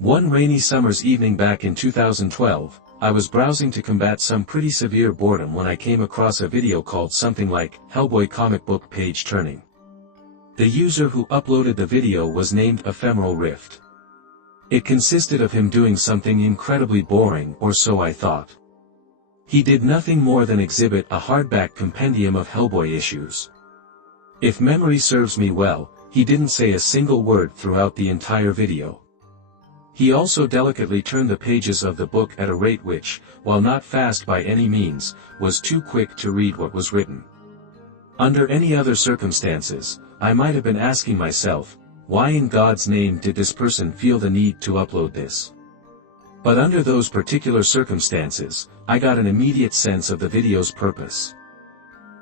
One rainy summer's evening back in 2012, I was browsing to combat some pretty severe boredom when I came across a video called something like, Hellboy comic book page turning. The user who uploaded the video was named Ephemeral Rift. It consisted of him doing something incredibly boring, or so I thought. He did nothing more than exhibit a hardback compendium of Hellboy issues. If memory serves me well, he didn't say a single word throughout the entire video. He also delicately turned the pages of the book at a rate which, while not fast by any means, was too quick to read what was written. Under any other circumstances, I might have been asking myself, why in God's name did this person feel the need to upload this? But under those particular circumstances, I got an immediate sense of the video's purpose.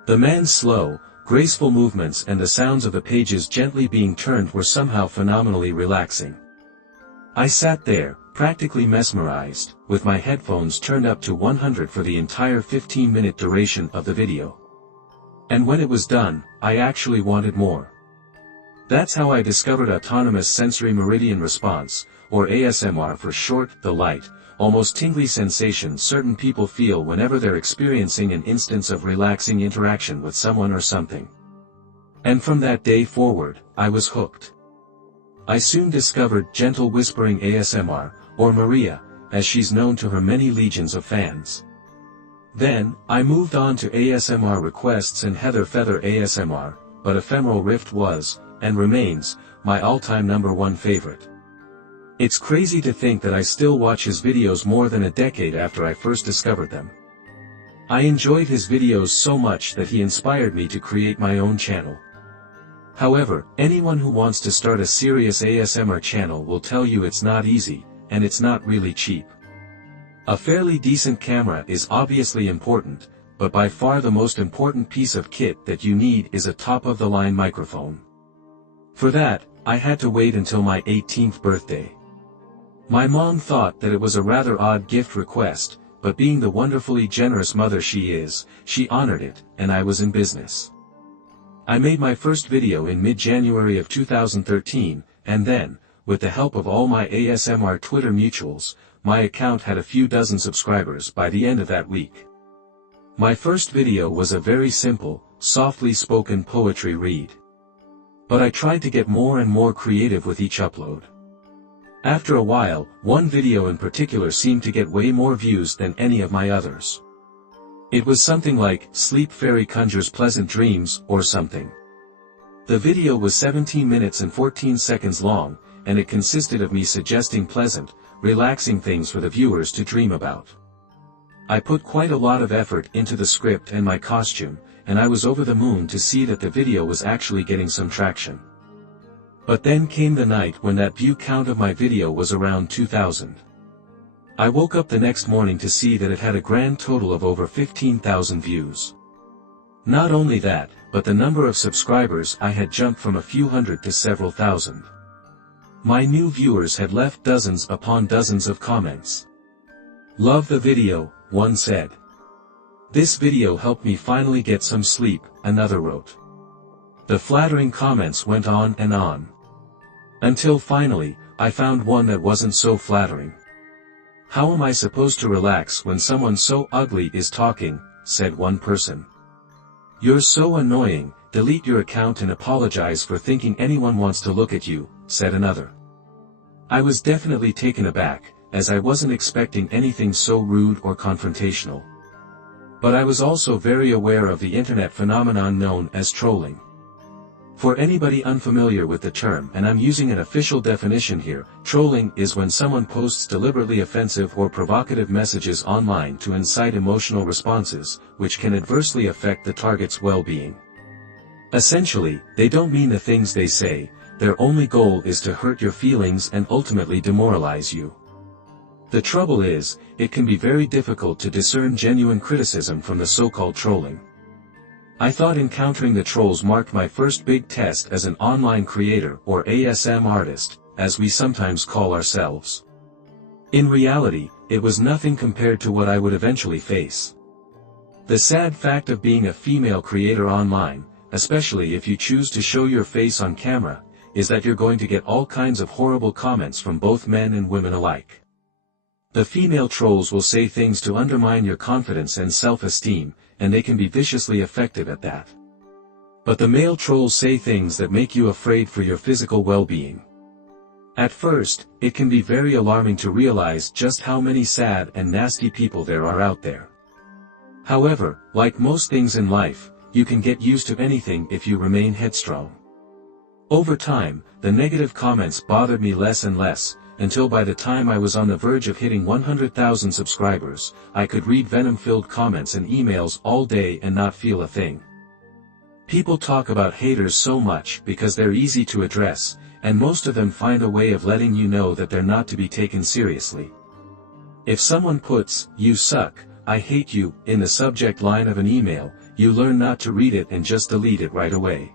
The man's slow, graceful movements and the sounds of the pages gently being turned were somehow phenomenally relaxing. I sat there, practically mesmerized, with my headphones turned up to 100 for the entire 15-minute duration of the video. And when it was done, I actually wanted more. That's how I discovered Autonomous Sensory Meridian Response, or ASMR for short, the light, almost tingly sensation certain people feel whenever they're experiencing an instance of relaxing interaction with someone or something. And from that day forward, I was hooked. I soon discovered Gentle Whispering ASMR, or Maria, as she's known to her many legions of fans. Then, I moved on to ASMR Requests and Heather Feather ASMR, but Ephemeral Rift was, and remains, my all-time #1 favorite. It's crazy to think that I still watch his videos more than a decade after I first discovered them. I enjoyed his videos so much that he inspired me to create my own channel. However, anyone who wants to start a serious ASMR channel will tell you it's not easy, and it's not really cheap. A fairly decent camera is obviously important, but by far the most important piece of kit that you need is a top-of-the-line microphone. For that, I had to wait until my 18th birthday. My mom thought that it was a rather odd gift request, but being the wonderfully generous mother she is, she honored it, and I was in business. I made my first video in mid-January of 2013, and then, with the help of all my ASMR Twitter mutuals, my account had a few dozen subscribers by the end of that week. My first video was a very simple, softly spoken poetry read. But I tried to get more and more creative with each upload. After a while, one video in particular seemed to get way more views than any of my others. It was something like, Sleep Fairy Conjures Pleasant Dreams, or something. The video was 17 minutes and 14 seconds long, and it consisted of me suggesting pleasant, relaxing things for the viewers to dream about. I put quite a lot of effort into the script and my costume, and I was over the moon to see that the video was actually getting some traction. But then came the night when that view count of my video was around 2,000. I woke up the next morning to see that it had a grand total of over 15,000 views. Not only that, but the number of subscribers I had jumped from a few hundred to several thousand. My new viewers had left dozens upon dozens of comments. Love the video, one said. This video helped me finally get some sleep, another wrote. The flattering comments went on and on. Until finally, I found one that wasn't so flattering. How am I supposed to relax when someone so ugly is talking, said one person. You're so annoying, delete your account and apologize for thinking anyone wants to look at you, said another. I was definitely taken aback, as I wasn't expecting anything so rude or confrontational. But I was also very aware of the internet phenomenon known as trolling. For anybody unfamiliar with the term, and I'm using an official definition here, trolling is when someone posts deliberately offensive or provocative messages online to incite emotional responses, which can adversely affect the target's well-being. Essentially, they don't mean the things they say, their only goal is to hurt your feelings and ultimately demoralize you. The trouble is, it can be very difficult to discern genuine criticism from the so-called trolling. I thought encountering the trolls marked my first big test as an online creator or ASM artist, as we sometimes call ourselves. In reality, it was nothing compared to what I would eventually face. The sad fact of being a female creator online, especially if you choose to show your face on camera, is that you're going to get all kinds of horrible comments from both men and women alike. The female trolls will say things to undermine your confidence and self-esteem, and they can be viciously effective at that. But the male trolls say things that make you afraid for your physical well-being. At first, it can be very alarming to realize just how many sad and nasty people there are out there. However, like most things in life, you can get used to anything if you remain headstrong. Over time, the negative comments bothered me less and less, until by the time I was on the verge of hitting 100,000 subscribers, I could read venom-filled comments and emails all day and not feel a thing. People talk about haters so much because they're easy to address, and most of them find a way of letting you know that they're not to be taken seriously. If someone puts, "You suck, I hate you," in the subject line of an email, you learn not to read it and just delete it right away.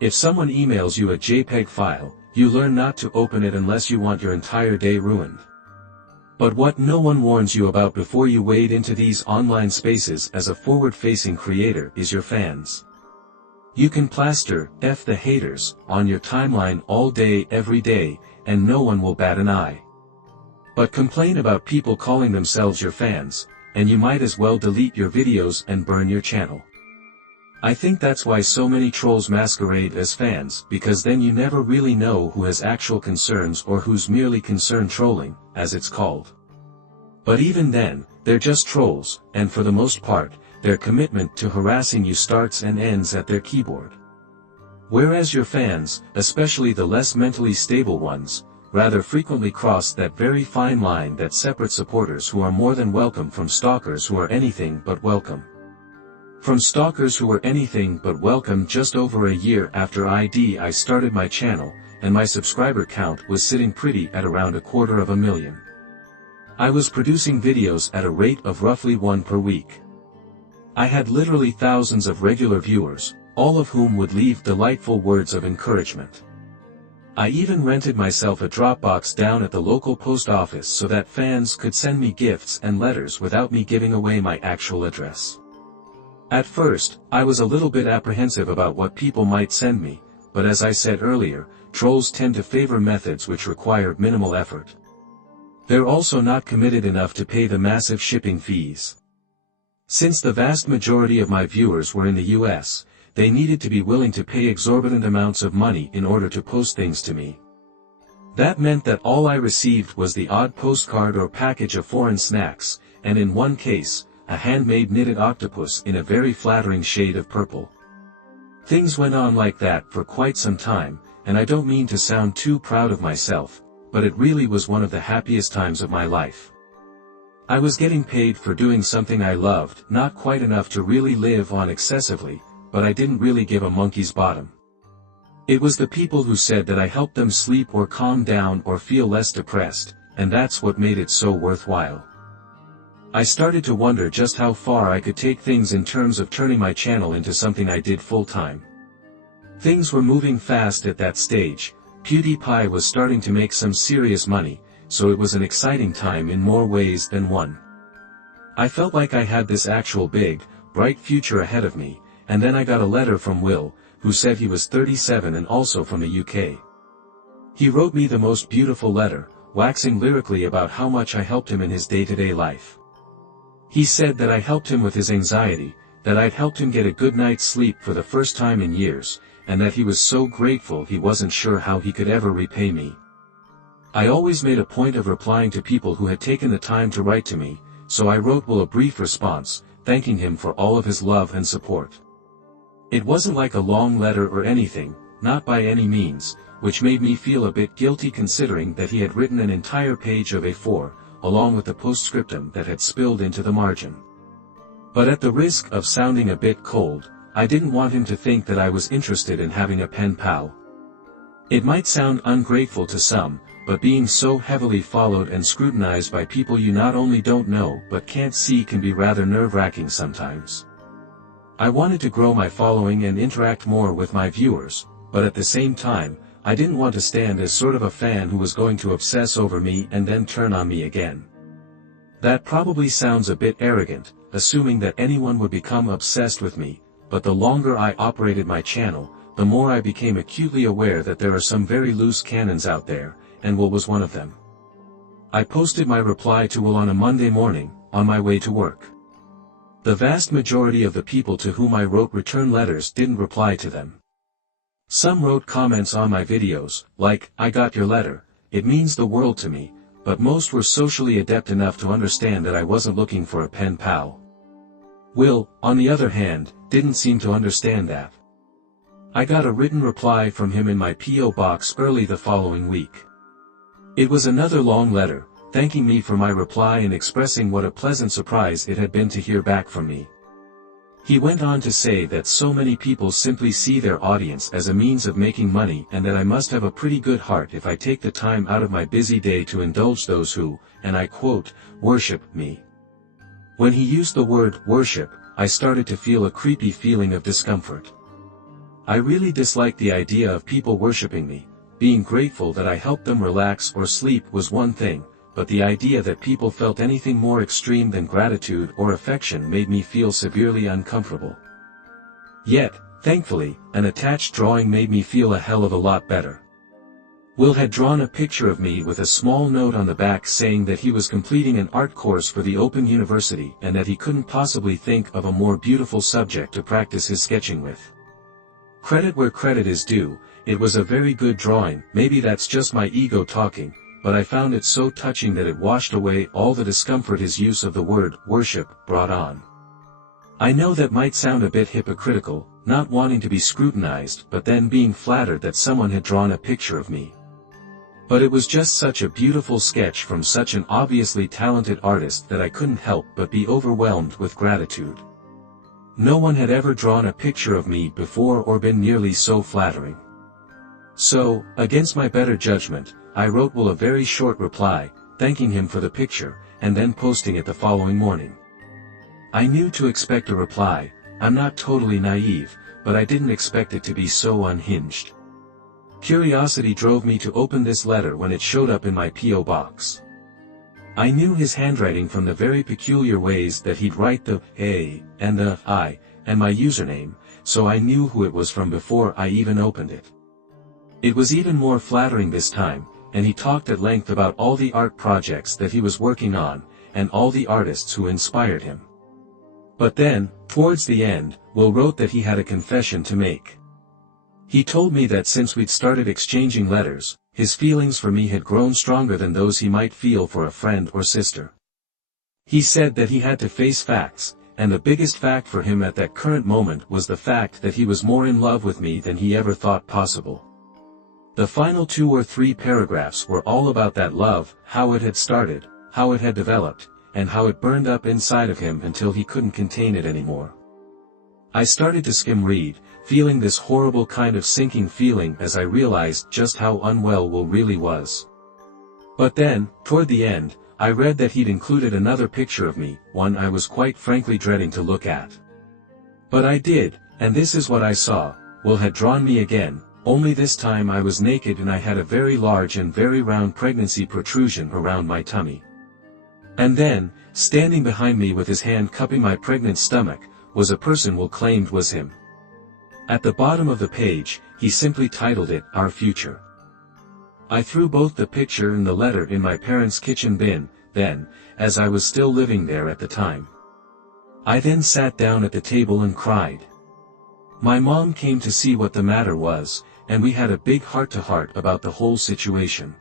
If someone emails you a JPEG file, you learn not to open it unless you want your entire day ruined. But what no one warns you about before you wade into these online spaces as a forward-facing creator is your fans. You can plaster "F the haters" on your timeline all day every day, and no one will bat an eye. But complain about people calling themselves your fans, and you might as well delete your videos and burn your channel. I think that's why so many trolls masquerade as fans, because then you never really know who has actual concerns or who's merely concern trolling, as it's called. But even then, they're just trolls, and for the most part, their commitment to harassing you starts and ends at their keyboard. Whereas your fans, especially the less mentally stable ones, rather frequently cross that very fine line that separates supporters who are more than welcome from stalkers who are anything but welcome. From stalkers who were anything but welcome. Just over a year after I started my channel, and my subscriber count was sitting pretty at around 250,000. I was producing videos at a rate of roughly one per week. I had literally thousands of regular viewers, all of whom would leave delightful words of encouragement. I even rented myself a Dropbox down at the local post office so that fans could send me gifts and letters without me giving away my actual address. At first, I was a little bit apprehensive about what people might send me, but as I said earlier, trolls tend to favor methods which require minimal effort. They're also not committed enough to pay the massive shipping fees. Since the vast majority of my viewers were in the US, they needed to be willing to pay exorbitant amounts of money in order to post things to me. That meant that all I received was the odd postcard or package of foreign snacks, and in one case, a handmade knitted octopus in a very flattering shade of purple. Things went on like that for quite some time, and I don't mean to sound too proud of myself, but it really was one of the happiest times of my life. I was getting paid for doing something I loved, not quite enough to really live on excessively, but I didn't really give a monkey's bottom. It was the people who said that I helped them sleep or calm down or feel less depressed, and that's what made it so worthwhile. I started to wonder just how far I could take things in terms of turning my channel into something I did full-time. Things were moving fast at that stage. PewDiePie was starting to make some serious money, so it was an exciting time in more ways than one. I felt like I had this actual big, bright future ahead of me, and then I got a letter from Will, who said he was 37 and also from the UK. He wrote me the most beautiful letter, waxing lyrically about how much I helped him in his day-to-day life. He said that I helped him with his anxiety, that I'd helped him get a good night's sleep for the first time in years, and that he was so grateful he wasn't sure how he could ever repay me. I always made a point of replying to people who had taken the time to write to me, so I wrote Will a brief response, thanking him for all of his love and support. It wasn't like a long letter or anything, not by any means, which made me feel a bit guilty considering that he had written an entire page of A4, along with the postscriptum that had spilled into the margin. But at the risk of sounding a bit cold, I didn't want him to think that I was interested in having a pen pal. It might sound ungrateful to some, but being so heavily followed and scrutinized by people you not only don't know but can't see can be rather nerve-wracking sometimes. I wanted to grow my following and interact more with my viewers, but at the same time, I didn't want to stand as sort of a fan who was going to obsess over me and then turn on me again. That probably sounds a bit arrogant, assuming that anyone would become obsessed with me, but the longer I operated my channel, the more I became acutely aware that there are some very loose cannons out there, and Will was one of them. I posted my reply to Will on a Monday morning, on my way to work. The vast majority of the people to whom I wrote return letters didn't reply to them. Some wrote comments on my videos, like, "I got your letter, it means the world to me," but most were socially adept enough to understand that I wasn't looking for a pen pal. Will, on the other hand, didn't seem to understand that. I got a written reply from him in my P.O. box early the following week. It was another long letter, thanking me for my reply and expressing what a pleasant surprise it had been to hear back from me. He went on to say that so many people simply see their audience as a means of making money and that I must have a pretty good heart if I take the time out of my busy day to indulge those who, and I quote, "worship me." When he used the word worship, I started to feel a creepy feeling of discomfort. I really disliked the idea of people worshiping me. Being grateful that I helped them relax or sleep was one thing, but the idea that people felt anything more extreme than gratitude or affection made me feel severely uncomfortable. Yet, thankfully, an attached drawing made me feel a hell of a lot better. Will had drawn a picture of me with a small note on the back saying that he was completing an art course for the Open University and that he couldn't possibly think of a more beautiful subject to practice his sketching with. Credit where credit is due, it was a very good drawing. Maybe that's just my ego talking, but I found it so touching that it washed away all the discomfort his use of the word worship brought on. I know that might sound a bit hypocritical, not wanting to be scrutinized but then being flattered that someone had drawn a picture of me. But it was just such a beautiful sketch from such an obviously talented artist that I couldn't help but be overwhelmed with gratitude. No one had ever drawn a picture of me before or been nearly so flattering. So, against my better judgment, I wrote Will a very short reply, thanking him for the picture, and then posting it the following morning. I knew to expect a reply. I'm not totally naive, but I didn't expect it to be so unhinged. Curiosity drove me to open this letter when it showed up in my P.O. box. I knew his handwriting from the very peculiar ways that he'd write the A and the I and my username, so I knew who it was from before I even opened it. It was even more flattering this time, and he talked at length about all the art projects that he was working on, and all the artists who inspired him. But then, towards the end, Will wrote that he had a confession to make. He told me that since we'd started exchanging letters, his feelings for me had grown stronger than those he might feel for a friend or sister. He said that he had to face facts, and the biggest fact for him at that current moment was the fact that he was more in love with me than he ever thought possible. The final 2 or 3 paragraphs were all about that love, how it had started, how it had developed, and how it burned up inside of him until he couldn't contain it anymore. I started to skim read, feeling this horrible kind of sinking feeling as I realized just how unwell Will really was. But then, toward the end, I read that he'd included another picture of me, one I was quite frankly dreading to look at. But I did, and this is what I saw. Will had drawn me again, only this time I was naked and I had a very large and very round pregnancy protrusion around my tummy. And then, standing behind me with his hand cupping my pregnant stomach, was a person Will claimed was him. At the bottom of the page, he simply titled it, "Our Future." I threw both the picture and the letter in my parents' kitchen bin, then, as I was still living there at the time. I then sat down at the table and cried. My mom came to see what the matter was, and we had a big heart-to-heart about the whole situation.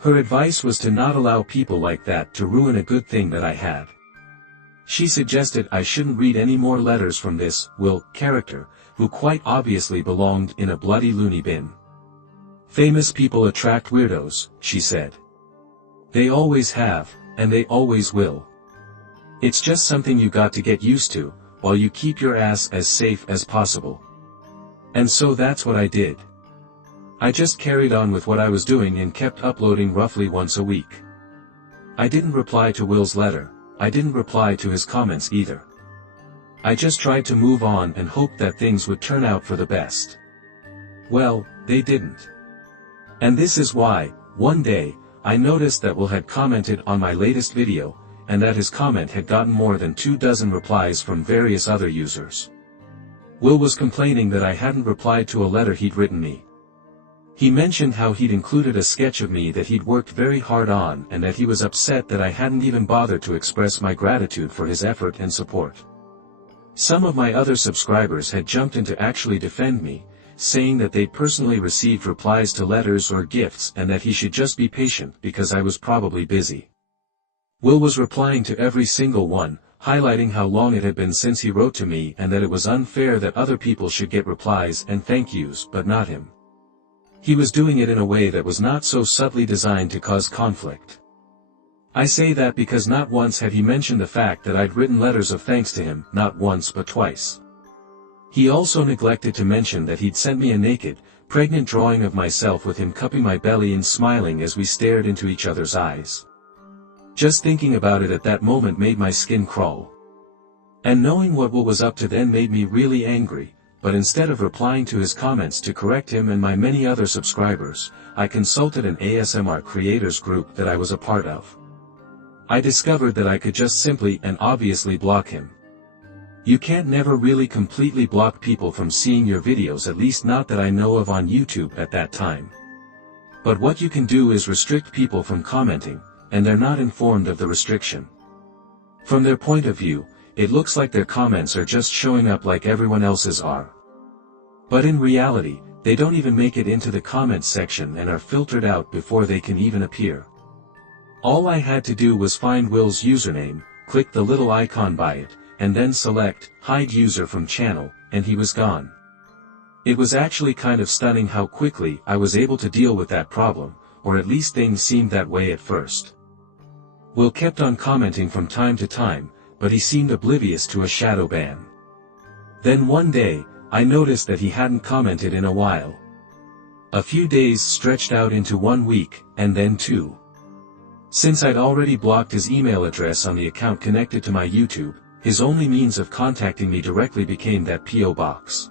Her advice was to not allow people like that to ruin a good thing that I had. She suggested I shouldn't read any more letters from this Will character, who quite obviously belonged in a bloody loony bin. Famous people attract weirdos, she said. They always have, and they always will. It's just something you got to get used to, while you keep your ass as safe as possible. And so that's what I did. I just carried on with what I was doing and kept uploading roughly once a week. I didn't reply to Will's letter, I didn't reply to his comments either. I just tried to move on and hoped that things would turn out for the best. Well, they didn't. And this is why, one day, I noticed that Will had commented on my latest video, and that his comment had gotten more than 24 replies from various other users. Will was complaining that I hadn't replied to a letter he'd written me. He mentioned how he'd included a sketch of me that he'd worked very hard on and that he was upset that I hadn't even bothered to express my gratitude for his effort and support. Some of my other subscribers had jumped in to actually defend me, saying that they'd personally received replies to letters or gifts and that he should just be patient because I was probably busy. Will was replying to every single one, highlighting how long it had been since he wrote to me and that it was unfair that other people should get replies and thank yous but not him. He was doing it in a way that was not so subtly designed to cause conflict. I say that because not once had he mentioned the fact that I'd written letters of thanks to him, not once but twice. He also neglected to mention that he'd sent me a naked, pregnant drawing of myself with him cupping my belly and smiling as we stared into each other's eyes. Just thinking about it at that moment made my skin crawl. And knowing what Will was up to then made me really angry, but instead of replying to his comments to correct him and my many other subscribers, I consulted an ASMR creators group that I was a part of. I discovered that I could just simply and obviously block him. You can't never really completely block people from seeing your videos, at least not that I know of on YouTube at that time. But what you can do is restrict people from commenting, and they're not informed of the restriction. From their point of view, it looks like their comments are just showing up like everyone else's are. But in reality, they don't even make it into the comments section and are filtered out before they can even appear. All I had to do was find Will's username, click the little icon by it, and then select Hide User from Channel, and he was gone. It was actually kind of stunning how quickly I was able to deal with that problem, or at least things seemed that way at first. Will kept on commenting from time to time, but he seemed oblivious to a shadow ban. Then one day, I noticed that he hadn't commented in a while. A few days stretched out into 1 week, and then 2. Since I'd already blocked his email address on the account connected to my YouTube, his only means of contacting me directly became that P.O. box.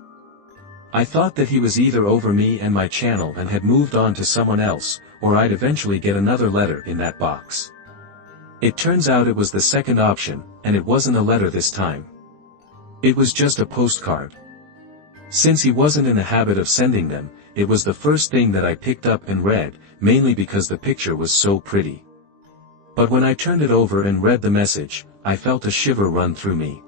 I thought that he was either over me and my channel and had moved on to someone else, or I'd eventually get another letter in that box. It turns out it was the second option, and it wasn't a letter this time. It was just a postcard. Since he wasn't in the habit of sending them, it was the first thing that I picked up and read, mainly because the picture was so pretty. But when I turned it over and read the message, I felt a shiver run through me.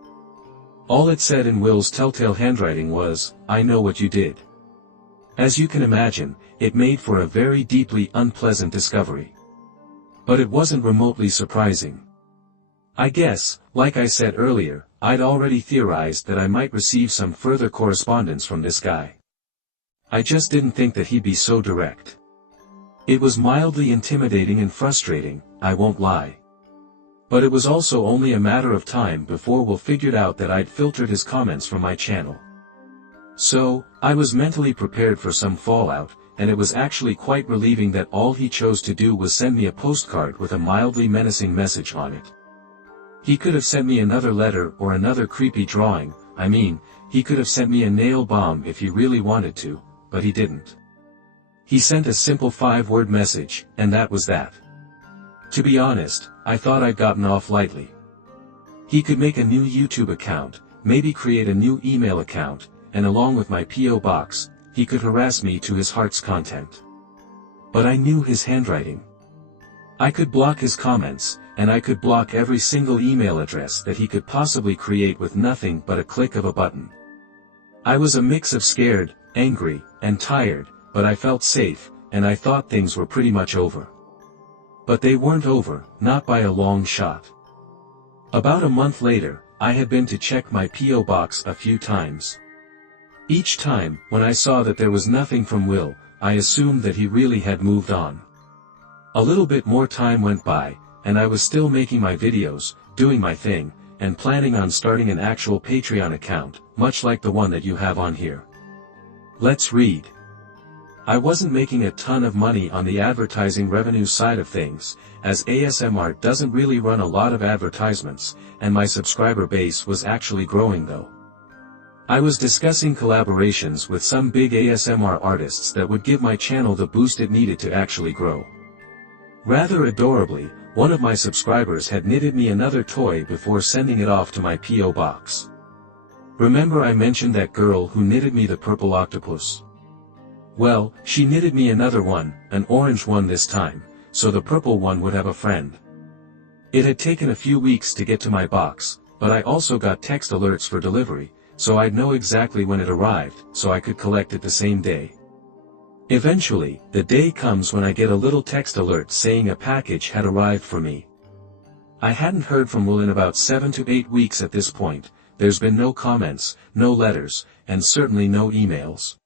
All it said in Will's telltale handwriting was, "I know what you did." As you can imagine, it made for a very deeply unpleasant discovery. But it wasn't remotely surprising. I guess, like I said earlier, I'd already theorized that I might receive some further correspondence from this guy. I just didn't think that he'd be so direct. It was mildly intimidating and frustrating, I won't lie. But it was also only a matter of time before Will figured out that I'd filtered his comments from my channel. So, I was mentally prepared for some fallout, and it was actually quite relieving that all he chose to do was send me a postcard with a mildly menacing message on it. He could have sent me another letter or another creepy drawing, I mean, he could have sent me a nail bomb if he really wanted to, but he didn't. He sent a simple 5-word message, and that was that. To be honest, I thought I'd gotten off lightly. He could make a new YouTube account, maybe create a new email account, and along with my P.O. box, he could harass me to his heart's content. But I knew his handwriting. I could block his comments, and I could block every single email address that he could possibly create with nothing but a click of a button. I was a mix of scared, angry, and tired, but I felt safe, and I thought things were pretty much over. But they weren't over, not by a long shot. About a month later, I had been to check my P.O. box a few times. Each time, when I saw that there was nothing from Will, I assumed that he really had moved on. A little bit more time went by, and I was still making my videos, doing my thing, and planning on starting an actual Patreon account, much like the one that you have on here. Let's read. I wasn't making a ton of money on the advertising revenue side of things, as ASMR doesn't really run a lot of advertisements, and my subscriber base was actually growing though. I was discussing collaborations with some big ASMR artists that would give my channel the boost it needed to actually grow. Rather adorably, one of my subscribers had knitted me another toy before sending it off to my P.O. box. Remember I mentioned that girl who knitted me the purple octopus? Well, she knitted me another one, an orange one this time, so the purple one would have a friend. It had taken a few weeks to get to my box, but I also got text alerts for delivery, so I'd know exactly when it arrived, so I could collect it the same day. Eventually, the day comes when I get a little text alert saying a package had arrived for me. I hadn't heard from Will in about 7 to 8 weeks at this point. There's been no comments, no letters, and certainly no emails.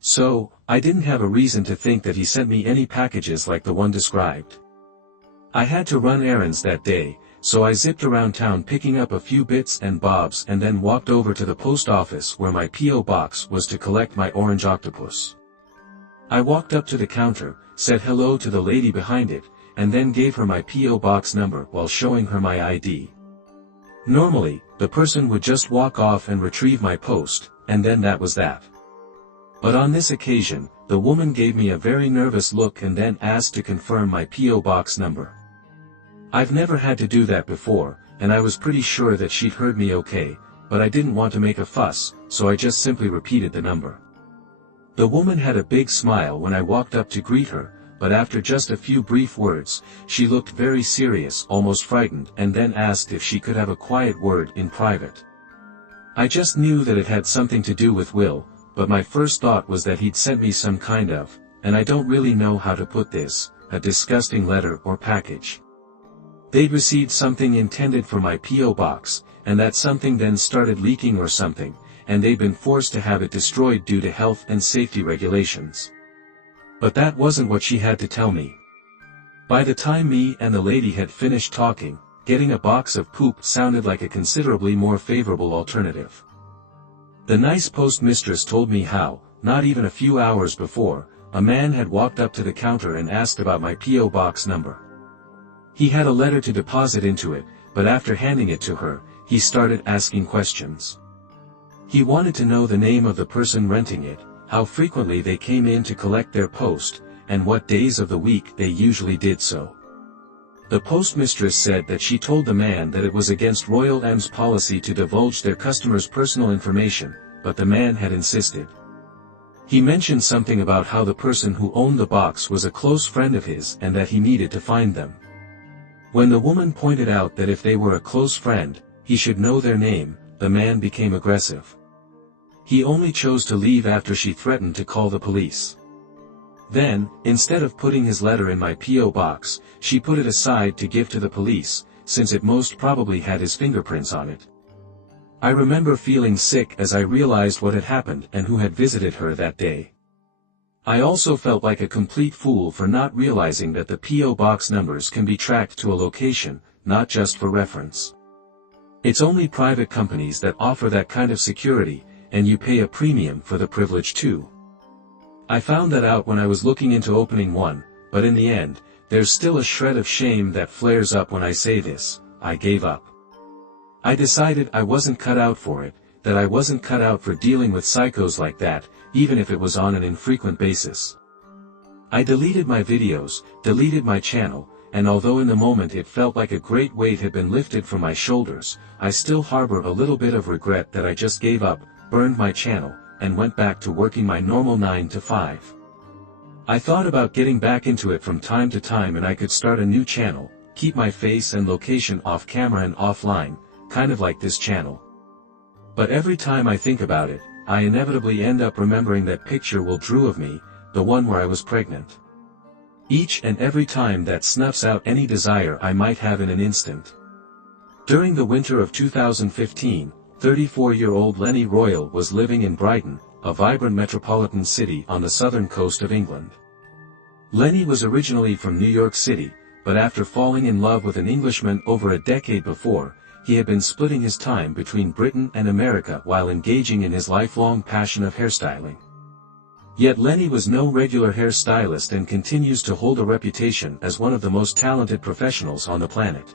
So, I didn't have a reason to think that he sent me any packages like the one described. I had to run errands that day, so I zipped around town picking up a few bits and bobs and then walked over to the post office where my P.O. box was to collect my orange octopus. I walked up to the counter, said hello to the lady behind it, and then gave her my P.O. box number while showing her my ID. Normally, the person would just walk off and retrieve my post, and then that was that. But on this occasion, the woman gave me a very nervous look and then asked to confirm my P.O. box number. I've never had to do that before, and I was pretty sure that she'd heard me okay, but I didn't want to make a fuss, so I just simply repeated the number. The woman had a big smile when I walked up to greet her, but after just a few brief words, she looked very serious, almost frightened, and then asked if she could have a quiet word in private. I just knew that it had something to do with Will, but my first thought was that he'd sent me some kind of, and I don't really know how to put this, a disgusting letter or package. They'd received something intended for my P.O. box, and that something then started leaking or something, and they'd been forced to have it destroyed due to health and safety regulations. But that wasn't what she had to tell me. By the time me and the lady had finished talking, getting a box of poop sounded like a considerably more favorable alternative. The nice postmistress told me how, not even a few hours before, a man had walked up to the counter and asked about my P.O. box number. He had a letter to deposit into it, but after handing it to her, he started asking questions. He wanted to know the name of the person renting it, how frequently they came in to collect their post, and what days of the week they usually did so. The postmistress said that she told the man that it was against Royal M's policy to divulge their customers' personal information, but the man had insisted. He mentioned something about how the person who owned the box was a close friend of his and that he needed to find them. When the woman pointed out that if they were a close friend, he should know their name, the man became aggressive. He only chose to leave after she threatened to call the police. Then, instead of putting his letter in my P.O. box, she put it aside to give to the police, since it most probably had his fingerprints on it. I remember feeling sick as I realized what had happened and who had visited her that day. I also felt like a complete fool for not realizing that the P.O. box numbers can be tracked to a location, not just for reference. It's only private companies that offer that kind of security, and you pay a premium for the privilege too. I found that out when I was looking into opening one, but in the end, there's still a shred of shame that flares up when I say this. I gave up. I decided I wasn't cut out for it, that I wasn't cut out for dealing with psychos like that, even if it was on an infrequent basis. I deleted my videos, deleted my channel, and although in the moment it felt like a great weight had been lifted from my shoulders, I still harbor a little bit of regret that I just gave up, burned my channel, and went back to working my normal 9 to 5. I thought about getting back into it from time to time and I could start a new channel, keep my face and location off camera and offline, kind of like this channel. But every time I think about it, I inevitably end up remembering that picture Will drew of me, the one where I was pregnant. Each and every time that snuffs out any desire I might have in an instant. During the winter of 2015, 34-year-old Lenny Royal was living in Brighton, a vibrant metropolitan city on the southern coast of England. Lenny was originally from New York City, but after falling in love with an Englishman over a decade before, he had been splitting his time between Britain and America while engaging in his lifelong passion of hairstyling. Yet Lenny was no regular hairstylist and continues to hold a reputation as one of the most talented professionals on the planet.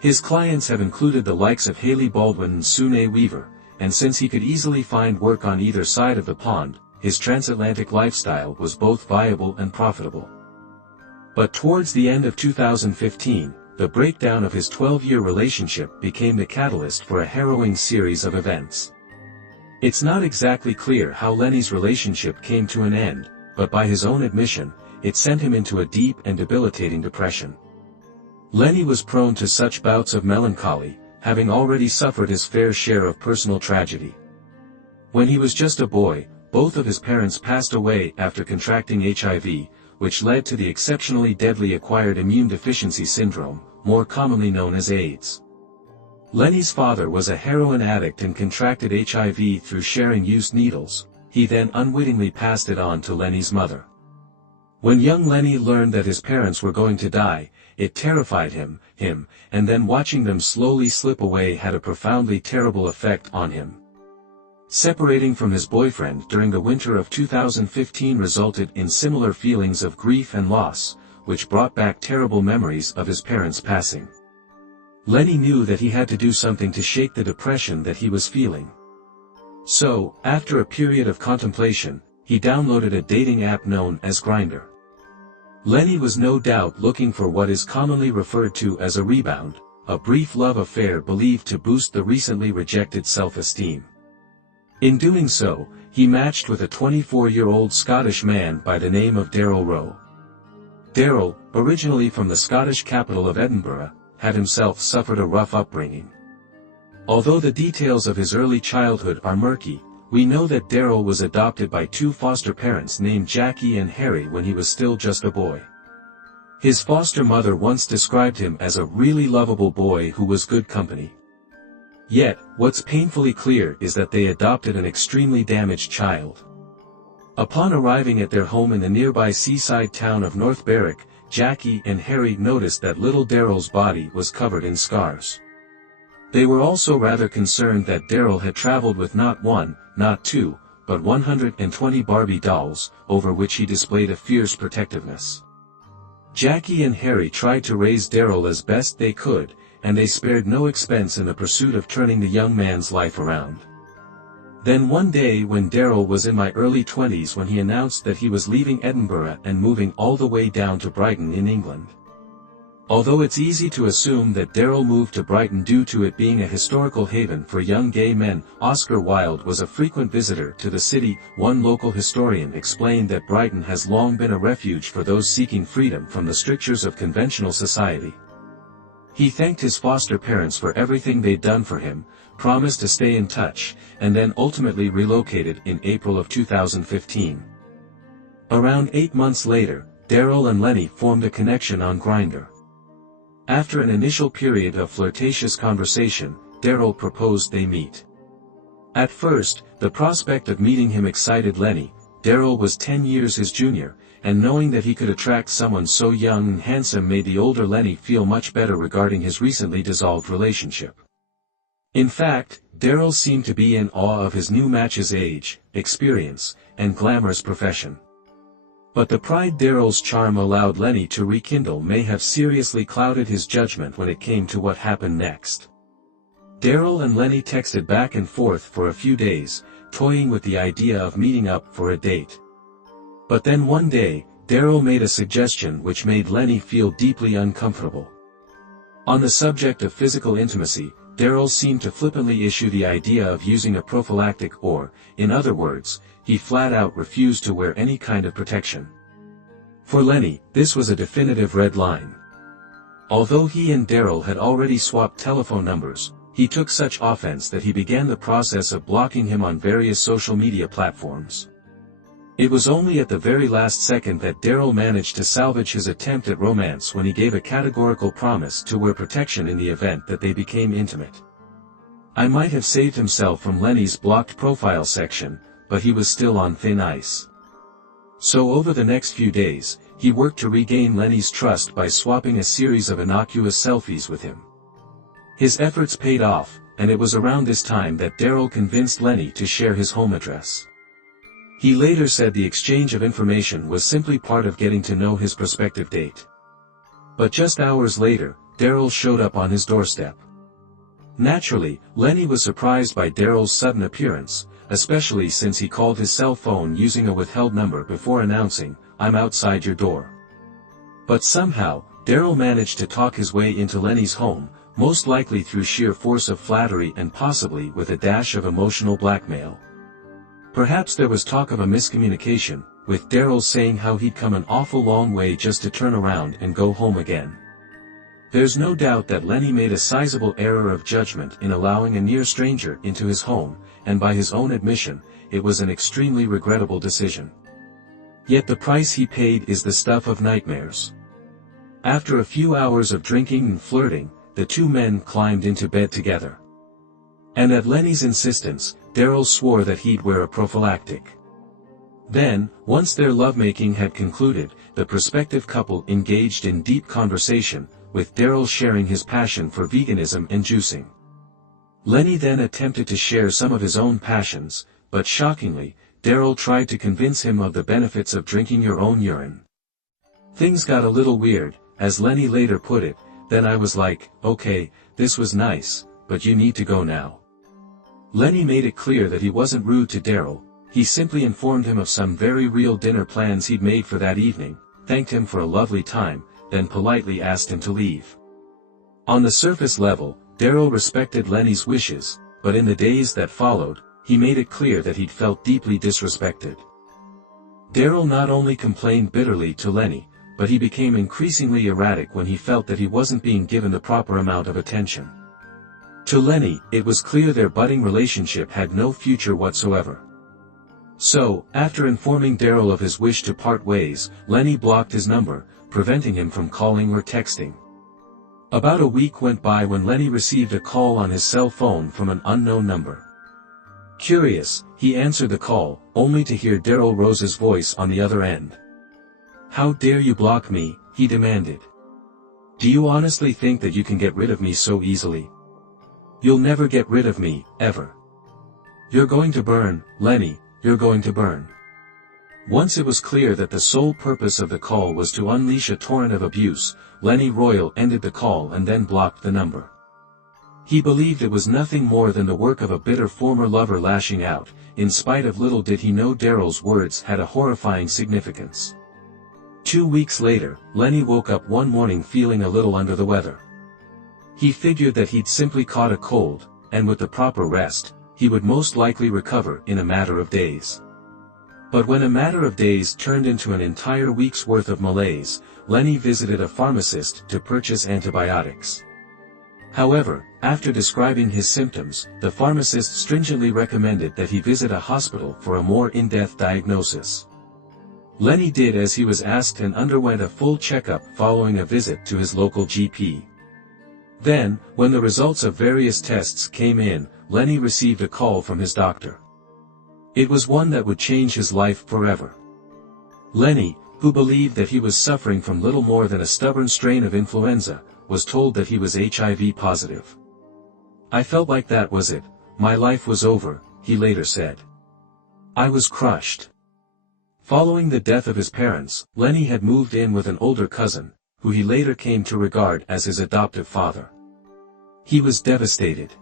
His clients have included the likes of Hailey Baldwin and Sune Weaver, and since he could easily find work on either side of the pond, his transatlantic lifestyle was both viable and profitable. But towards the end of 2015, the breakdown of his 12-year relationship became the catalyst for a harrowing series of events. It's not exactly clear how Lenny's relationship came to an end, but by his own admission, it sent him into a deep and debilitating depression. Lenny was prone to such bouts of melancholy, having already suffered his fair share of personal tragedy. When he was just a boy, both of his parents passed away after contracting HIV, which led to the exceptionally deadly acquired immune deficiency syndrome, more commonly known as AIDS. Lenny's father was a heroin addict and contracted HIV through sharing used needles. He then unwittingly passed it on to Lenny's mother. When young Lenny learned that his parents were going to die, it terrified him, and then watching them slowly slip away had a profoundly terrible effect on him. Separating from his boyfriend during the winter of 2015 resulted in similar feelings of grief and loss, which brought back terrible memories of his parents' passing. Lenny knew that he had to do something to shake the depression that he was feeling. So, after a period of contemplation, he downloaded a dating app known as Grindr. Lenny was no doubt looking for what is commonly referred to as a rebound, a brief love affair believed to boost the recently rejected self-esteem. In doing so, he matched with a 24-year-old Scottish man by the name of Daryl Rowe. Daryl, originally from the Scottish capital of Edinburgh, had himself suffered a rough upbringing. Although the details of his early childhood are murky, we know that Daryl was adopted by two foster parents named Jackie and Harry when he was still just a boy. His foster mother once described him as a really lovable boy who was good company. Yet, what's painfully clear is that they adopted an extremely damaged child. Upon arriving at their home in the nearby seaside town of North Berwick, Jackie and Harry noticed that little Daryl's body was covered in scars. They were also rather concerned that Daryl had traveled with not one, not two, but 120 Barbie dolls, over which he displayed a fierce protectiveness. Jackie and Harry tried to raise Daryl as best they could, and they spared no expense in the pursuit of turning the young man's life around. Then one day when Daryl was in my early 20s when he announced that he was leaving Edinburgh and moving all the way down to Brighton in England. Although it's easy to assume that Daryl moved to Brighton due to it being a historical haven for young gay men, Oscar Wilde was a frequent visitor to the city. One local historian explained that Brighton has long been a refuge for those seeking freedom from the strictures of conventional society. He thanked his foster parents for everything they'd done for him, promised to stay in touch, and then ultimately relocated in April of 2015. Around 8 months later, Daryl and Lenny formed a connection on Grindr. After an initial period of flirtatious conversation, Daryl proposed they meet. At first, the prospect of meeting him excited Lenny. Daryl was 10 years his junior, and knowing that he could attract someone so young and handsome made the older Lenny feel much better regarding his recently dissolved relationship. In fact, Daryl seemed to be in awe of his new match's age, experience, and glamorous profession. But the pride Daryl's charm allowed Lenny to rekindle may have seriously clouded his judgment when it came to what happened next. Daryl and Lenny texted back and forth for a few days, toying with the idea of meeting up for a date. But then one day, Daryl made a suggestion which made Lenny feel deeply uncomfortable. On the subject of physical intimacy, Daryl seemed to flippantly issue the idea of using a prophylactic or, in other words, he flat out refused to wear any kind of protection. For Lenny, this was a definitive red line. Although he and Daryl had already swapped telephone numbers, he took such offense that he began the process of blocking him on various social media platforms. It was only at the very last second that Daryl managed to salvage his attempt at romance when he gave a categorical promise to wear protection in the event that they became intimate. I might have saved himself from Lenny's blocked profile section, but he was still on thin ice. So over the next few days, he worked to regain Lenny's trust by swapping a series of innocuous selfies with him. His efforts paid off, and it was around this time that Daryl convinced Lenny to share his home address. He later said the exchange of information was simply part of getting to know his prospective date. But just hours later, Daryl showed up on his doorstep. Naturally, Lenny was surprised by Daryl's sudden appearance, especially since he called his cell phone using a withheld number before announcing, "I'm outside your door." But somehow, Daryl managed to talk his way into Lenny's home, most likely through sheer force of flattery and possibly with a dash of emotional blackmail. Perhaps there was talk of a miscommunication, with Daryl saying how he'd come an awful long way just to turn around and go home again. There's no doubt that Lenny made a sizable error of judgment in allowing a near stranger into his home, and by his own admission, it was an extremely regrettable decision. Yet the price he paid is the stuff of nightmares. After a few hours of drinking and flirting, the two men climbed into bed together. And at Lenny's insistence, Daryl swore that he'd wear a prophylactic. Then, once their lovemaking had concluded, the prospective couple engaged in deep conversation, with Daryl sharing his passion for veganism and juicing. Lenny then attempted to share some of his own passions, but shockingly, Daryl tried to convince him of the benefits of drinking your own urine. Things got a little weird, as Lenny later put it. Then I was like, okay, this was nice, but you need to go now. Lenny made it clear that he wasn't rude to Daryl, he simply informed him of some very real dinner plans he'd made for that evening, thanked him for a lovely time, then politely asked him to leave. On the surface level, Daryl respected Lenny's wishes, but in the days that followed, he made it clear that he'd felt deeply disrespected. Daryl not only complained bitterly to Lenny, but he became increasingly erratic when he felt that he wasn't being given the proper amount of attention. To Lenny, it was clear their budding relationship had no future whatsoever. So, after informing Daryl of his wish to part ways, Lenny blocked his number, preventing him from calling or texting. About a week went by when Lenny received a call on his cell phone from an unknown number. Curious, he answered the call, only to hear Daryl Rose's voice on the other end. "How dare you block me?" he demanded. "Do you honestly think that you can get rid of me so easily? You'll never get rid of me, ever. You're going to burn, Lenny, you're going to burn." Once it was clear that the sole purpose of the call was to unleash a torrent of abuse, Lenny Royal ended the call and then blocked the number. He believed it was nothing more than the work of a bitter former lover lashing out, in spite of little did he know Daryl's words had a horrifying significance. 2 weeks later, Lenny woke up one morning feeling a little under the weather. He figured that he'd simply caught a cold, and with the proper rest, he would most likely recover in a matter of days. But when a matter of days turned into an entire week's worth of malaise, Lenny visited a pharmacist to purchase antibiotics. However, after describing his symptoms, the pharmacist stringently recommended that he visit a hospital for a more in-depth diagnosis. Lenny did as he was asked and underwent a full checkup following a visit to his local GP. Then, when the results of various tests came in, Lenny received a call from his doctor. It was one that would change his life forever. Lenny, who believed that he was suffering from little more than a stubborn strain of influenza, was told that he was HIV positive. "I felt like that was it, my life was over," he later said. "I was crushed." Following the death of his parents, Lenny had moved in with an older cousin, who he later came to regard as his adoptive father. He was devastated.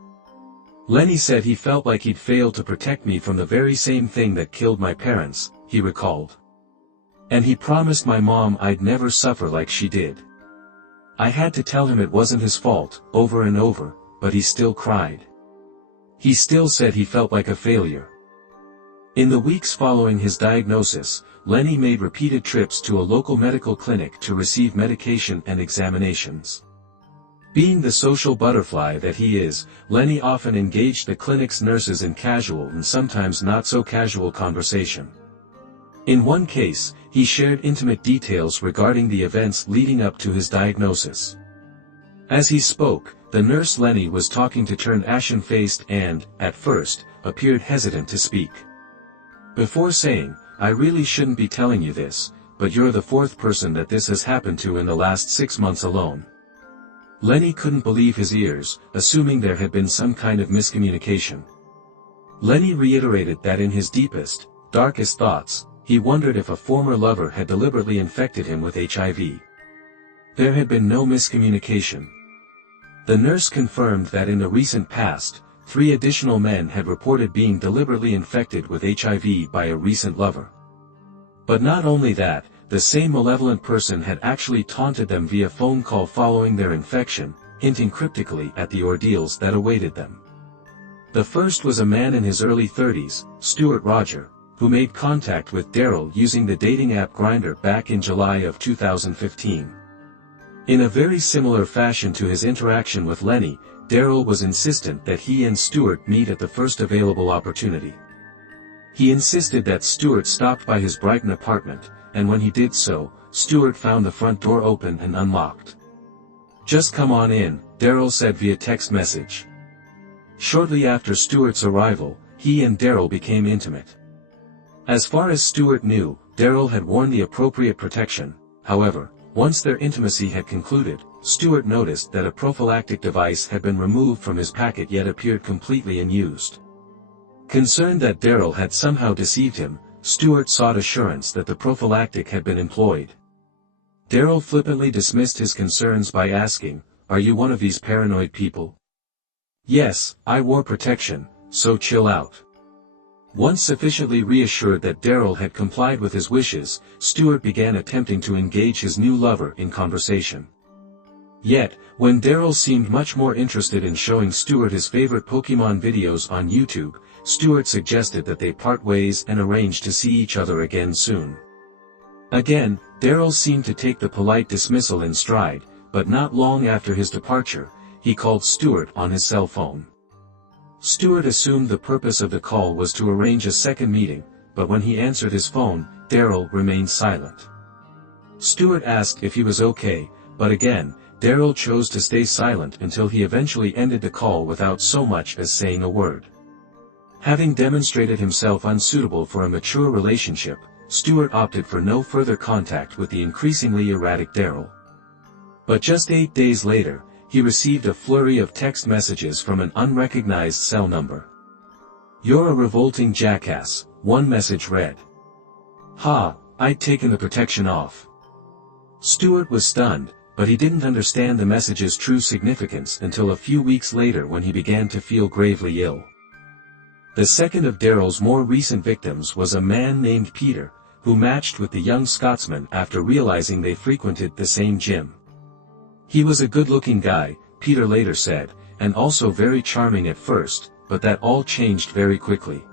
"Lenny said he felt like he'd failed to protect me from the very same thing that killed my parents," he recalled. "And he promised my mom I'd never suffer like she did. I had to tell him it wasn't his fault, over and over, but he still cried. He still said he felt like a failure." In the weeks following his diagnosis, Lenny made repeated trips to a local medical clinic to receive medication and examinations. Being the social butterfly that he is, Lenny often engaged the clinic's nurses in casual and sometimes not-so-casual conversation. In one case, he shared intimate details regarding the events leading up to his diagnosis. As he spoke, the nurse Lenny was talking to turned ashen-faced and, at first, appeared hesitant to speak. Before saying, "I really shouldn't be telling you this, but you're the fourth person that this has happened to in the last 6 months alone." Lenny couldn't believe his ears, assuming there had been some kind of miscommunication. Lenny reiterated that in his deepest, darkest thoughts, he wondered if a former lover had deliberately infected him with HIV. There had been no miscommunication. The nurse confirmed that in the recent past, 3 additional men had reported being deliberately infected with HIV by a recent lover. But not only that, the same malevolent person had actually taunted them via phone call following their infection, hinting cryptically at the ordeals that awaited them. The first was a man in his early 30s, Stuart Roger, who made contact with Daryl using the dating app Grindr back in July of 2015. In a very similar fashion to his interaction with Lenny, Daryl was insistent that he and Stuart meet at the first available opportunity. He insisted that Stuart stopped by his Brighton apartment, and when he did so, Stuart found the front door open and unlocked. "Just come on in," Daryl said via text message. Shortly after Stuart's arrival, he and Daryl became intimate. As far as Stuart knew, Daryl had worn the appropriate protection. However, once their intimacy had concluded, Stuart noticed that a prophylactic device had been removed from his packet yet appeared completely unused. Concerned that Daryl had somehow deceived him, Stuart sought assurance that the prophylactic had been employed. Daryl flippantly dismissed his concerns by asking, "Are you one of these paranoid people?" "Yes, I wore protection, so chill out." Once sufficiently reassured that Daryl had complied with his wishes, Stuart began attempting to engage his new lover in conversation. Yet, when Daryl seemed much more interested in showing Stuart his favorite Pokemon videos on YouTube, Stuart suggested that they part ways and arrange to see each other again soon. Again, Daryl seemed to take the polite dismissal in stride, but not long after his departure, he called Stuart on his cell phone. Stuart assumed the purpose of the call was to arrange a second meeting, but when he answered his phone, Daryl remained silent. Stuart asked if he was okay, but again, Daryl chose to stay silent until he eventually ended the call without so much as saying a word. Having demonstrated himself unsuitable for a mature relationship, Stuart opted for no further contact with the increasingly erratic Daryl. But just 8 days later, he received a flurry of text messages from an unrecognized cell number. "You're a revolting jackass," one message read. "Ha, I'd taken the protection off." Stuart was stunned, but he didn't understand the message's true significance until a few weeks later when he began to feel gravely ill. The second of Daryl's more recent victims was a man named Peter, who matched with the young Scotsman after realizing they frequented the same gym. He was a good-looking guy, Peter later said, and also very charming at first, but that all changed very quickly.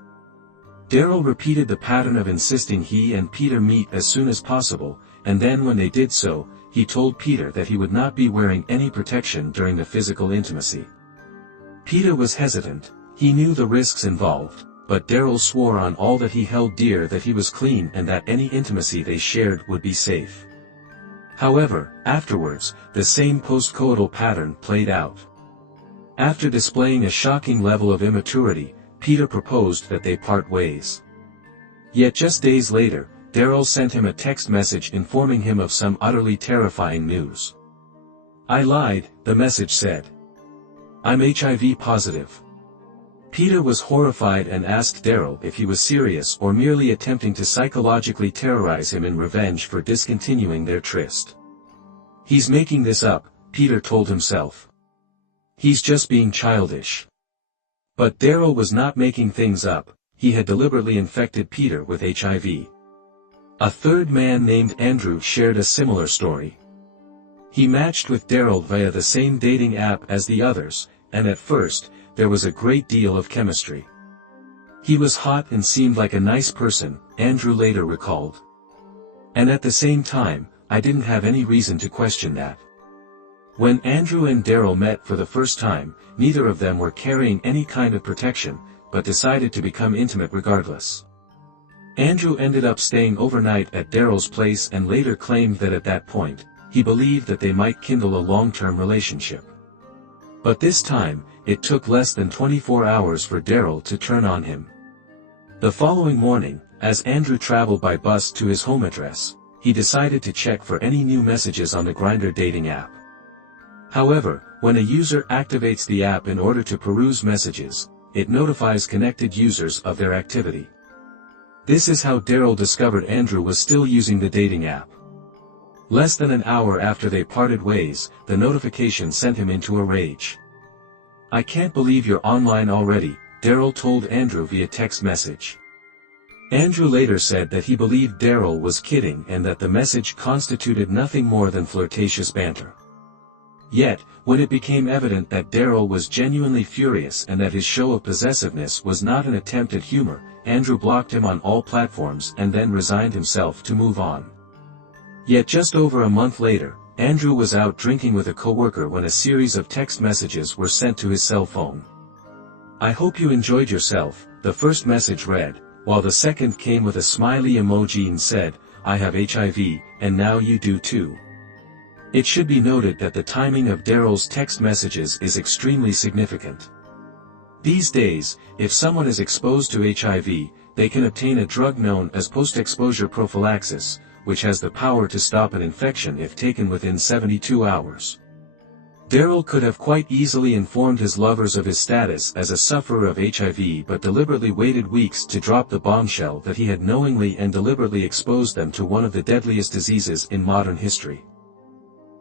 Daryl repeated the pattern of insisting he and Peter meet as soon as possible, and then when they did so, he told Peter that he would not be wearing any protection during the physical intimacy. Peter was hesitant. He knew the risks involved, but Daryl swore on all that he held dear that he was clean and that any intimacy they shared would be safe. However, afterwards, the same postcoital pattern played out. After displaying a shocking level of immaturity, Peter proposed that they part ways. Yet just days later, Daryl sent him a text message informing him of some utterly terrifying news. "I lied," the message said. "I'm HIV positive." Peter was horrified and asked Daryl if he was serious or merely attempting to psychologically terrorize him in revenge for discontinuing their tryst. "He's making this up," Peter told himself. "He's just being childish." But Daryl was not making things up. He had deliberately infected Peter with HIV. A third man named Andrew shared a similar story. He matched with Daryl via the same dating app as the others, and at first, there was a great deal of chemistry. "He was hot and seemed like a nice person," Andrew later recalled. "And at the same time, I didn't have any reason to question that." When Andrew and Daryl met for the first time, neither of them were carrying any kind of protection, but decided to become intimate regardless. Andrew ended up staying overnight at Daryl's place and later claimed that at that point, he believed that they might kindle a long-term relationship. But this time, it took less than 24 hours for Daryl to turn on him. The following morning, as Andrew traveled by bus to his home address, he decided to check for any new messages on the Grindr dating app. However, when a user activates the app in order to peruse messages, it notifies connected users of their activity. This is how Daryl discovered Andrew was still using the dating app. Less than an hour after they parted ways, the notification sent him into a rage. "I can't believe you're online already," Daryl told Andrew via text message. Andrew later said that he believed Daryl was kidding and that the message constituted nothing more than flirtatious banter. Yet, when it became evident that Daryl was genuinely furious and that his show of possessiveness was not an attempt at humor, Andrew blocked him on all platforms and then resigned himself to move on. Yet just over a month later, Andrew was out drinking with a coworker when a series of text messages were sent to his cell phone. "I hope you enjoyed yourself," the first message read, while the second came with a smiley emoji and said, "I have HIV, and now you do too." It should be noted that the timing of Daryl's text messages is extremely significant. These days, if someone is exposed to HIV, they can obtain a drug known as post-exposure prophylaxis, which has the power to stop an infection if taken within 72 hours. Daryl could have quite easily informed his lovers of his status as a sufferer of HIV but deliberately waited weeks to drop the bombshell that he had knowingly and deliberately exposed them to one of the deadliest diseases in modern history.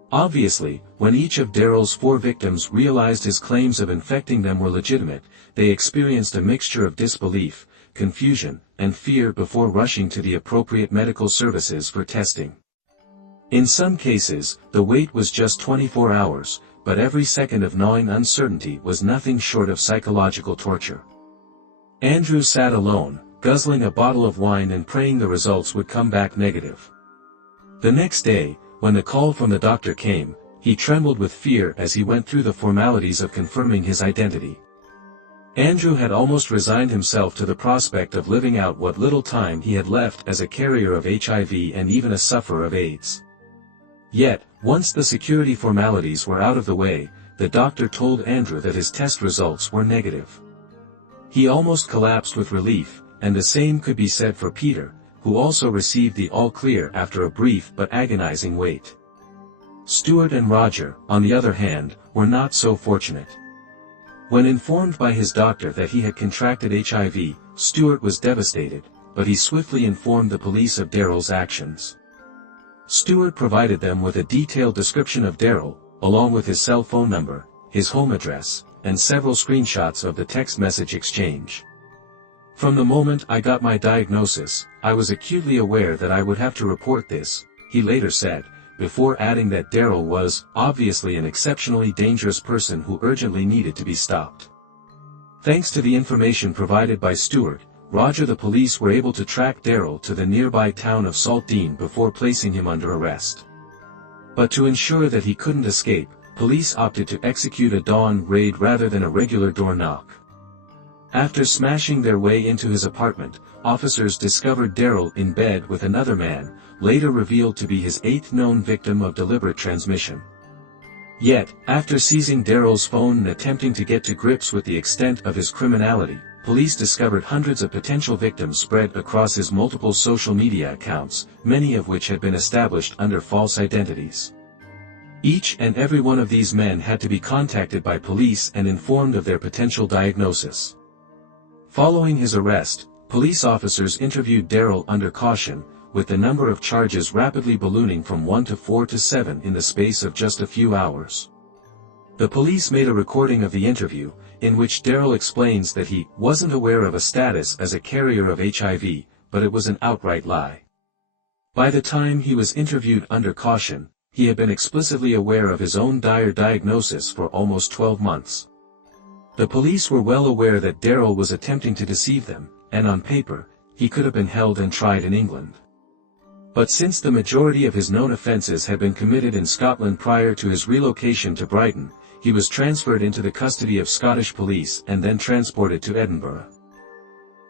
Obviously, when each of Daryl's 4 victims realized his claims of infecting them were legitimate, they experienced a mixture of disbelief, confusion, and fear before rushing to the appropriate medical services for testing. In some cases, the wait was just 24 hours, but every second of gnawing uncertainty was nothing short of psychological torture. Andrew sat alone, guzzling a bottle of wine and praying the results would come back negative. The next day, when the call from the doctor came, he trembled with fear as he went through the formalities of confirming his identity. Andrew had almost resigned himself to the prospect of living out what little time he had left as a carrier of HIV and even a sufferer of AIDS. Yet, once the security formalities were out of the way, the doctor told Andrew that his test results were negative. He almost collapsed with relief, and the same could be said for Peter, who also received the all-clear after a brief but agonizing wait. Stuart and Roger, on the other hand, were not so fortunate. When informed by his doctor that he had contracted HIV, Stuart was devastated, but he swiftly informed the police of Daryl's actions. Stuart provided them with a detailed description of Daryl, along with his cell phone number, his home address, and several screenshots of the text message exchange. "From the moment I got my diagnosis, I was acutely aware that I would have to report this," he later said, before adding that Daryl was, obviously, an exceptionally dangerous person who urgently needed to be stopped. Thanks to the information provided by Stuart, Roger, the police were able to track Daryl to the nearby town of Saltdean before placing him under arrest. But to ensure that he couldn't escape, police opted to execute a dawn raid rather than a regular door knock. After smashing their way into his apartment, officers discovered Daryl in bed with another man, later revealed to be his 8th known victim of deliberate transmission. Yet, after seizing Daryl's phone and attempting to get to grips with the extent of his criminality, police discovered hundreds of potential victims spread across his multiple social media accounts, many of which had been established under false identities. Each and every one of these men had to be contacted by police and informed of their potential diagnosis. Following his arrest, police officers interviewed Daryl under caution, with the number of charges rapidly ballooning from 1 to 4 to 7 in the space of just a few hours. The police made a recording of the interview, in which Daryl explains that he wasn't aware of a status as a carrier of HIV, but it was an outright lie. By the time he was interviewed under caution, he had been explicitly aware of his own dire diagnosis for almost 12 months. The police were well aware that Daryl was attempting to deceive them, and on paper, he could have been held and tried in England. But since the majority of his known offences had been committed in Scotland prior to his relocation to Brighton, he was transferred into the custody of Scottish police and then transported to Edinburgh.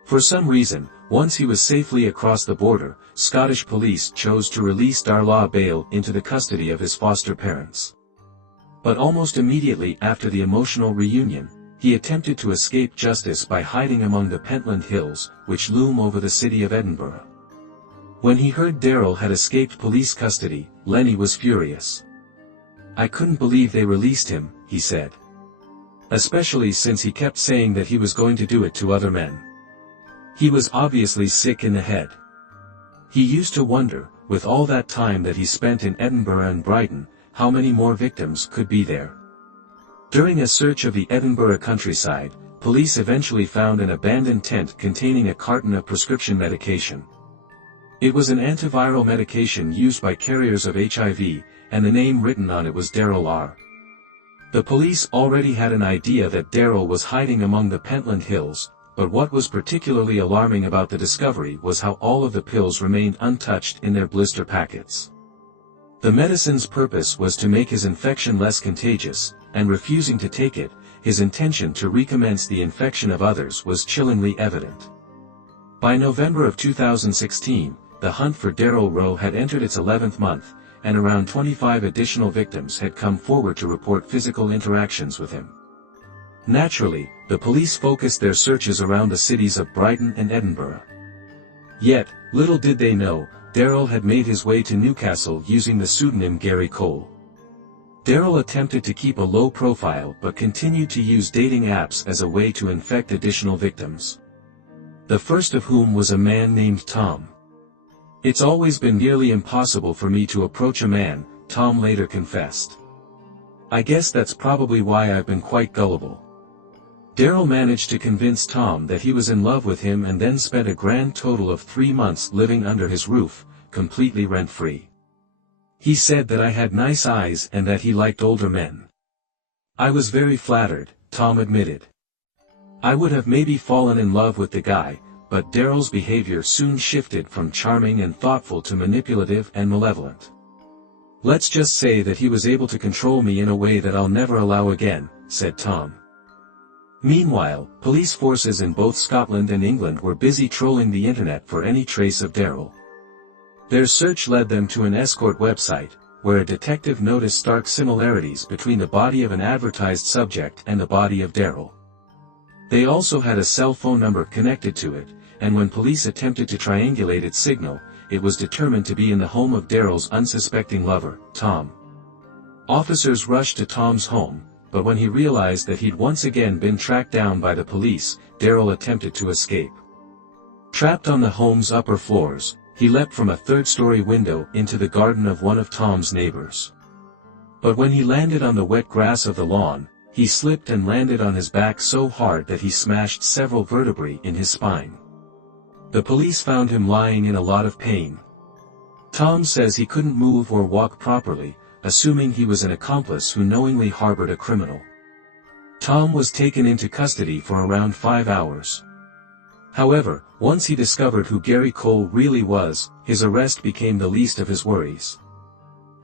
For some reason, once he was safely across the border, Scottish police chose to release Darlaw bail into the custody of his foster parents. But almost immediately after the emotional reunion, he attempted to escape justice by hiding among the Pentland Hills, which loom over the city of Edinburgh. When he heard Daryl had escaped police custody, Lenny was furious. "I couldn't believe they released him," he said. Especially since he kept saying that he was going to do it to other men. He was obviously sick in the head. He used to wonder, with all that time that he spent in Edinburgh and Brighton, how many more victims could be there. During a search of the Edinburgh countryside, police eventually found an abandoned tent containing a carton of prescription medication. It was an antiviral medication used by carriers of HIV, and the name written on it was Daryl R. The police already had an idea that Daryl was hiding among the Pentland Hills, but what was particularly alarming about the discovery was how all of the pills remained untouched in their blister packets. The medicine's purpose was to make his infection less contagious, and refusing to take it, his intention to recommence the infection of others was chillingly evident. By November of 2016, the hunt for Daryl Rowe had entered its 11th month, and around 25 additional victims had come forward to report physical interactions with him. Naturally, the police focused their searches around the cities of Brighton and Edinburgh. Yet, little did they know, Daryl had made his way to Newcastle using the pseudonym Gary Cole. Daryl attempted to keep a low profile but continued to use dating apps as a way to infect additional victims. The first of whom was a man named Tom. "It's always been nearly impossible for me to approach a man," Tom later confessed. "I guess that's probably why I've been quite gullible." Daryl managed to convince Tom that he was in love with him and then spent a grand total of 3 months living under his roof, completely rent-free. He said that I had nice eyes and that he liked older men. "I was very flattered," Tom admitted. "I would have maybe fallen in love with the guy, but Daryl's behavior soon shifted from charming and thoughtful to manipulative and malevolent. Let's just say that he was able to control me in a way that I'll never allow again," said Tom. Meanwhile, police forces in both Scotland and England were busy trolling the internet for any trace of Daryl. Their search led them to an escort website, where a detective noticed stark similarities between the body of an advertised subject and the body of Daryl. They also had a cell phone number connected to it, and when police attempted to triangulate its signal, it was determined to be in the home of Daryl's unsuspecting lover, Tom. Officers rushed to Tom's home, but when he realized that he'd once again been tracked down by the police, Daryl attempted to escape. Trapped on the home's upper floors, he leapt from a third-story window into the garden of one of Tom's neighbors. But when he landed on the wet grass of the lawn, he slipped and landed on his back so hard that he smashed several vertebrae in his spine. The police found him lying in a lot of pain. Tom says he couldn't move or walk properly, assuming he was an accomplice who knowingly harbored a criminal. Tom was taken into custody for around 5 hours. However, once he discovered who Gary Cole really was, his arrest became the least of his worries.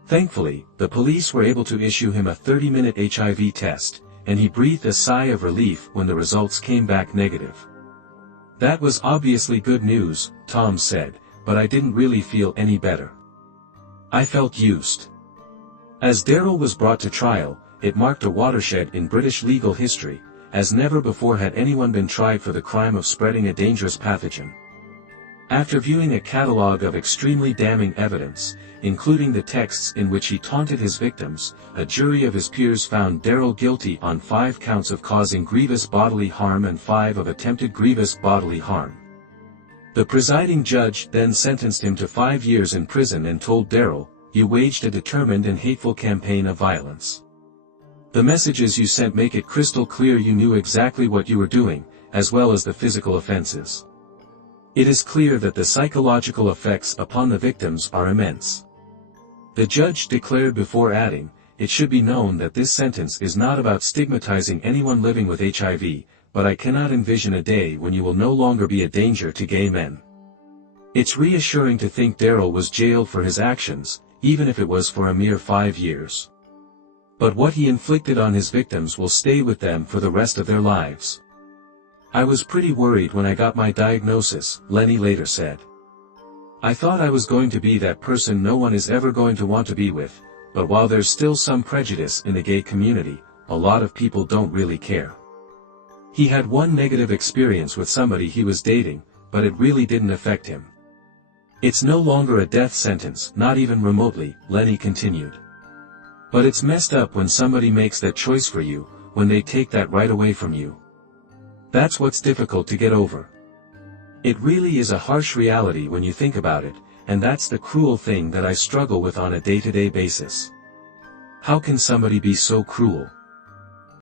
Thankfully, the police were able to issue him a 30-minute HIV test, and he breathed a sigh of relief when the results came back negative. "That was obviously good news," Tom said, "but I didn't really feel any better. I felt used." As Daryl was brought to trial, it marked a watershed in British legal history, as never before had anyone been tried for the crime of spreading a dangerous pathogen. After viewing a catalogue of extremely damning evidence, including the texts in which he taunted his victims, a jury of his peers found Daryl guilty on 5 counts of causing grievous bodily harm and 5 of attempted grievous bodily harm. The presiding judge then sentenced him to 5 years in prison and told Daryl, "You waged a determined and hateful campaign of violence. The messages you sent make it crystal clear you knew exactly what you were doing, as well as the physical offenses. It is clear that the psychological effects upon the victims are immense." The judge declared before adding, "It should be known that this sentence is not about stigmatizing anyone living with HIV, but I cannot envision a day when you will no longer be a danger to gay men. It's reassuring to think Daryl was jailed for his actions, even if it was for a mere 5 years. But what he inflicted on his victims will stay with them for the rest of their lives. I was pretty worried when I got my diagnosis," Lenny later said. "I thought I was going to be that person no one is ever going to want to be with, but while there's still some prejudice in the gay community, a lot of people don't really care." He had one negative experience with somebody he was dating, but it really didn't affect him. "It's no longer a death sentence, not even remotely," Lenny continued. "But it's messed up when somebody makes that choice for you, when they take that right away from you. That's what's difficult to get over. It really is a harsh reality when you think about it, and that's the cruel thing that I struggle with on a day-to-day basis. How can somebody be so cruel?"